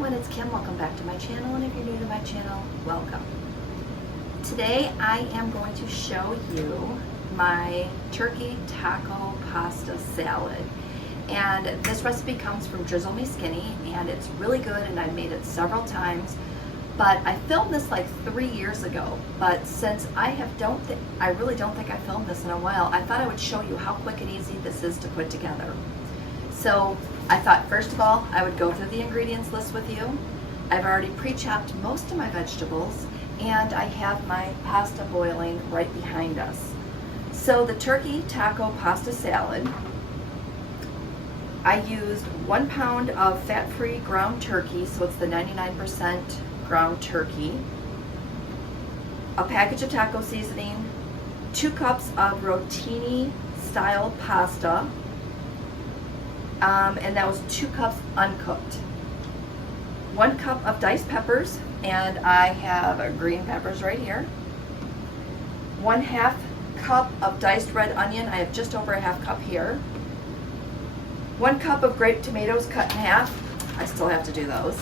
everyone, it's Kim. Welcome back to my channel, and if you're new to my channel, welcome. Today I am going to show you my turkey taco pasta salad. And this recipe comes from Drizzle Me Skinny, and it's really good, and I've made it several times. But I filmed this like 3 years ago, but since I really don't think I filmed this in a while, I thought I would show you how quick and easy this is to put together. So I thought, first of all, I would go through the ingredients list with you. I've already pre-chopped most of my vegetables, and I have my pasta boiling right behind us. So the turkey taco pasta salad, I used 1 pound of fat-free ground turkey, so it's the 99% ground turkey, a package of taco seasoning, 2 cups of rotini style pasta, and that was 2 cups uncooked. 1 cup of diced peppers, and I have green peppers right here. 1/2 cup of diced red onion. I have just over a 1/2 cup here. 1 cup of grape tomatoes cut in half. I still have to do those.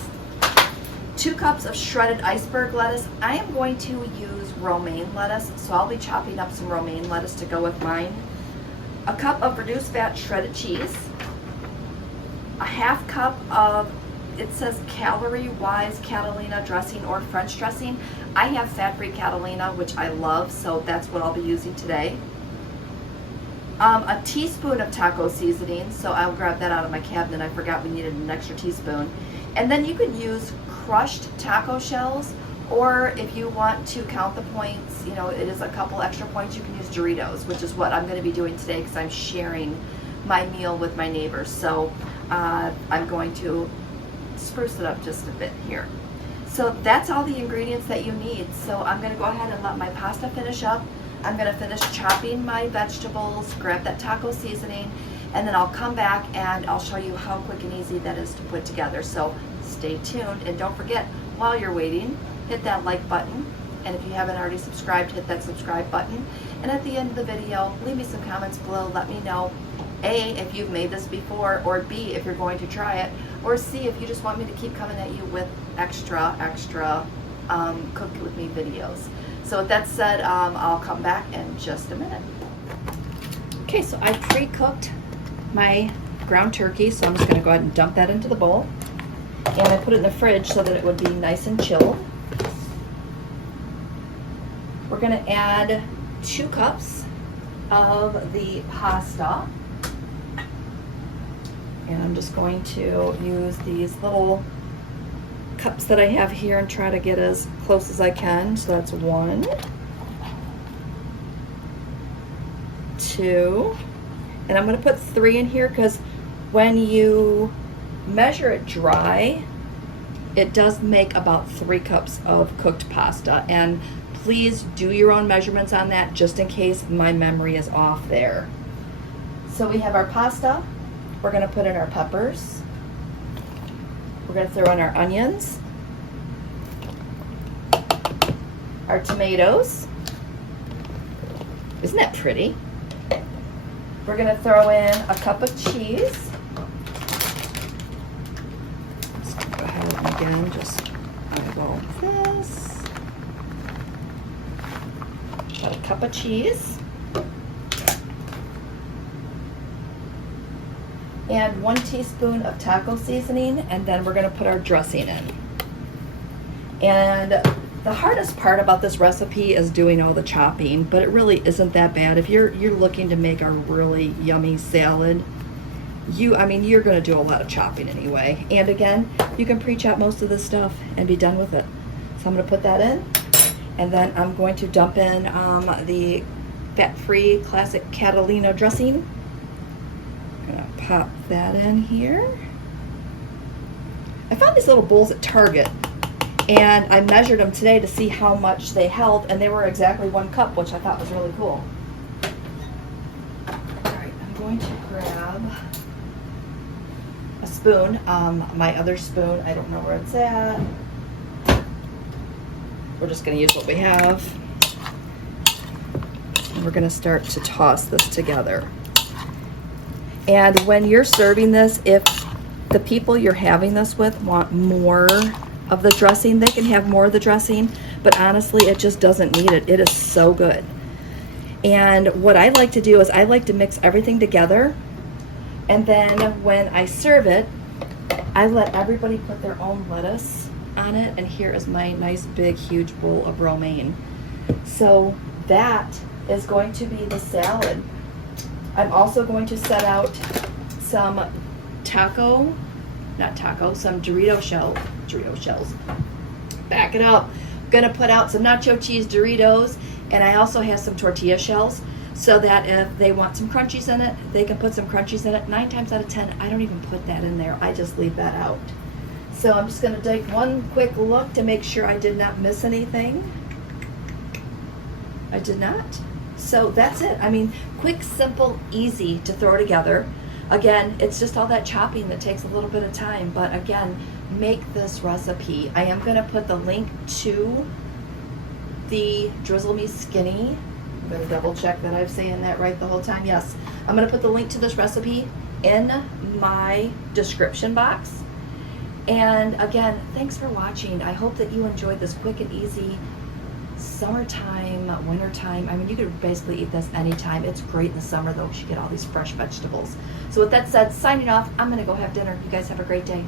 2 cups of shredded iceberg lettuce. I am going to use romaine lettuce, so I'll be chopping up some romaine lettuce to go with mine. 1 cup of reduced fat shredded cheese. A 1/2 cup of, it says calorie-wise Catalina dressing or French dressing. I have fat-free Catalina, which I love, so that's what I'll be using today. A teaspoon of taco seasoning, so I'll grab that out of my cabinet. I forgot we needed an extra teaspoon. And then you could use crushed taco shells, or if you want to count the points, you know, it is a couple extra points, you can use Doritos, which is what I'm going to be doing today because I'm sharing my meal with my neighbors. So I'm going to spruce it up just a bit here. So that's all the ingredients that you need. So I'm going to go ahead and let my pasta finish up. I'm going to finish chopping my vegetables, grab that taco seasoning, and then I'll come back and I'll show you how quick and easy that is to put together. So stay tuned, and don't forget, while you're waiting, hit that like button, and if you haven't already subscribed, hit that subscribe button. And at the end of the video, leave me some comments below. Let me know, A, if you've made this before, or B, if you're going to try it, or C, if you just want me to keep coming at you with extra cook with me videos. So with that said, I'll come back in just a minute. Okay, so I pre-cooked my ground turkey, so I'm just going to go ahead and dump that into the bowl. And I put it in the fridge so that it would be nice and chilled. We're going to add 2 cups of the pasta. And I'm just going to use these little cups that I have here and try to get as close as I can. So that's 1, 2, and I'm going to put 3 in here because when you measure it dry, it does make about 3 cups of cooked pasta. And please do your own measurements on that, just in case my memory is off there. So we have our pasta. We're going to put in our peppers. We're going to throw in our onions, our tomatoes. Isn't that pretty? We're going to throw in a cup of cheese. Let's go ahead and again just eyeball this. About a cup of cheese. And 1 teaspoon of taco seasoning, and then we're going to put our dressing in. And the hardest part about this recipe is doing all the chopping, but it really isn't that bad. If you're looking to make a really yummy salad, you're going to do a lot of chopping anyway. And again, you can pre-chop most of this stuff and be done with it. So I'm going to put that in, and then I'm going to dump in the fat-free classic Catalina dressing. Pop that in here. I found these little bowls at Target, and I measured them today to see how much they held, and they were exactly 1 cup, which I thought was really cool. Alright, I'm going to grab a spoon. My other spoon, I don't know where it's at. We're just going to use what we have. And we're going to start to toss this together. And when you're serving this, if the people you're having this with want more of the dressing, they can have more of the dressing, but honestly, it just doesn't need it. It is so good. And what I like to do is I like to mix everything together, and then when I serve it, I let everybody put their own lettuce on it, and here is my nice big huge bowl of romaine. So that is going to be the salad. I'm also going to set out some some Dorito shells. Back it up. I'm gonna put out some nacho cheese Doritos, and I also have some tortilla shells, so that if they want some crunchies in it, they can put some crunchies in it. 9 times out of 10, I don't even put that in there. I just leave that out. So I'm just gonna take one quick look to make sure I did not miss anything. I did not. So that's it. I mean, quick, simple, easy to throw together. Again, it's just all that chopping that takes a little bit of time, but again, make this recipe. I am gonna put the link to the Drizzle Me Skinny. I'm gonna double check that I'm saying that right the whole time. Yes, I'm gonna put the link to this recipe in my description box. And again, thanks for watching. I hope that you enjoyed this quick and easy summertime, wintertime. I mean, you could basically eat this anytime. It's great in the summer though, because you get all these fresh vegetables. So with that said, signing off, I'm gonna go have dinner. You guys have a great day.